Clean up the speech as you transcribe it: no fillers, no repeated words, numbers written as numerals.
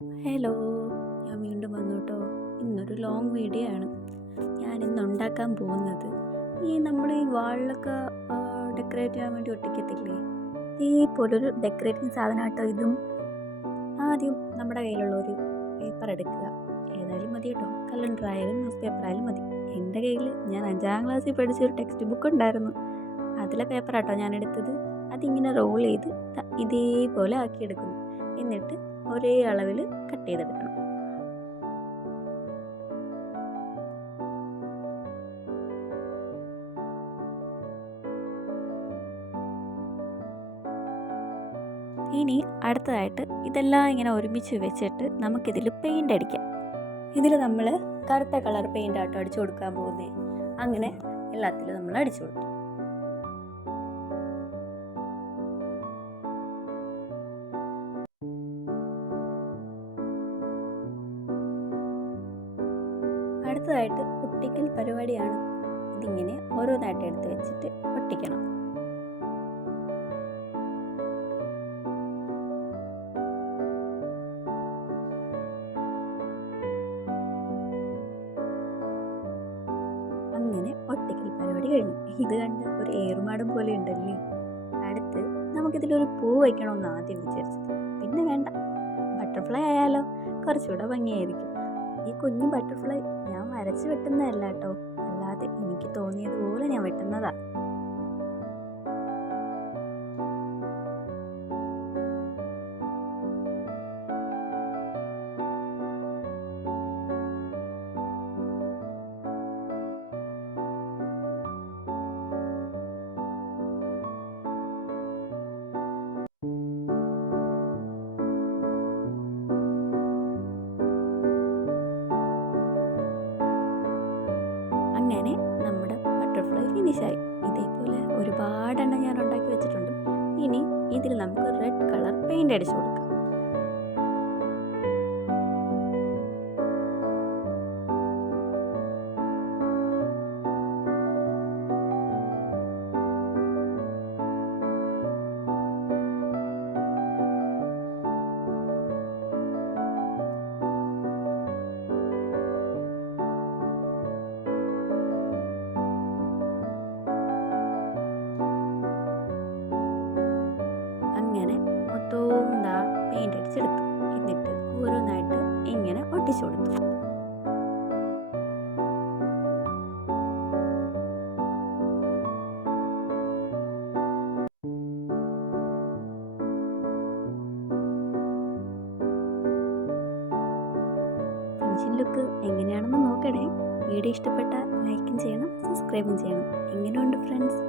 Hello, ഞാൻ വീണ്ടും വന്നു കേട്ടോ. ഇന്നൊരു ലോങ് വീഡിയോ ആണ്. ഞാനിന്ന് ഉണ്ടാക്കാൻ പോകുന്നത് നമ്മൾ ഈ വാളിലൊക്കെ ഡെക്കറേറ്റ് ചെയ്യാൻ വേണ്ടി ഒട്ടിക്കത്തില്ലേ, ഇതേപോലൊരു ഡെക്കറേറ്റിംഗ് സാധനം കേട്ടോ ഇതും. ആദ്യം നമ്മുടെ കയ്യിലുള്ള ഒരു പേപ്പർ എടുക്കുക. ഏതായാലും മതി കേട്ടോ, കലണ്ടർ ആയാലും ന്യൂസ് പേപ്പർ ആയാലും മതി. എൻ്റെ കയ്യിൽ ഞാൻ 5ാം ക്ലാസ്സിൽ പഠിച്ചൊരു ടെക്സ്റ്റ് ബുക്ക് ഉണ്ടായിരുന്നു, അതിലെ പേപ്പർ കേട്ടോ ഞാൻ എടുത്തത്. അതിങ്ങനെ റോൾ ചെയ്ത് ഇതേപോലെ ആക്കിയെടുക്കുന്നു. എന്നിട്ട് ഒരേ അളവിൽ കട്ട് ചെയ്തെടുക്കണം. ഇനി അടുത്തതായിട്ട് ഇതെല്ലാം ഇങ്ങനെ ഒരുമിച്ച് വെച്ചിട്ട് നമുക്കിതിൽ പെയിൻ്റ് അടിക്കാം. ഇതിൽ നമ്മൾ കറുത്ത കളർ പെയിൻ്റ് ആട്ടോ അടിച്ചു കൊടുക്കാൻ പോകുന്നത്. അങ്ങനെ എല്ലാത്തിലും നമ്മൾ അടിച്ചു കൊടുത്തു. അടുത്തതായിട്ട് ഒട്ടിക്കൽ പരിപാടിയാണ്. ഇതിങ്ങനെ ഓരോന്നായിട്ട് എടുത്ത് വെച്ചിട്ട് ഒട്ടിക്കണം. അങ്ങനെ ഒട്ടിക്കൽ പരിപാടി കഴിഞ്ഞു. ഇത് കണ്ട ഒരു ഏറുമാടം പോലെ ഉണ്ടല്ലേ. അടുത്ത് നമുക്കിതിലൊരു പൂ വയ്ക്കണമെന്ന് ആദ്യം വിചാരിച്ചത്. പിന്നെ വേണ്ട, ബട്ടർഫ്ലൈ ആയാലോ, കുറച്ചുകൂടെ ഭംഗിയായിരിക്കും. ഈ കുഞ്ഞു ബട്ടർഫ്ലൈ ഞാൻ വരച്ച് വെട്ടുന്നതല്ല കേട്ടോ, അല്ലാതെ എനിക്ക് തോന്നിയതുപോലെ ഞാൻ വെട്ടുന്നതാ. അങ്ങനെ നമ്മുടെ ബട്ടർഫ്ലൈ ഫിനിഷായി. ഇതേപോലെ ഒരുപാടെണ്ണം ഞാൻ ഉണ്ടാക്കി വെച്ചിട്ടുണ്ട്. ഇനി ഇതിൽ നമുക്ക് റെഡ് കളർ പെയിൻ്റ് അടിച്ചു കൊടുക്കാം. അങ്ങനെ മൊത്തവും പെയിൻ്റ് അടിച്ചെടുത്തു. എന്നിട്ട് ഓരോന്നായിട്ട് ഇങ്ങനെ ഒട്ടിച്ചു കൊടുത്തു. ഫിനിഷിംഗ് ലുക്ക് എങ്ങനെയാണെന്ന് നോക്കണേ. വീഡിയോ ഇഷ്ടപ്പെട്ട ലൈക്കും ചെയ്യണം, സബ്സ്ക്രൈബും ചെയ്യണം. എങ്ങനെയുണ്ട് ഫ്രണ്ട്സ്?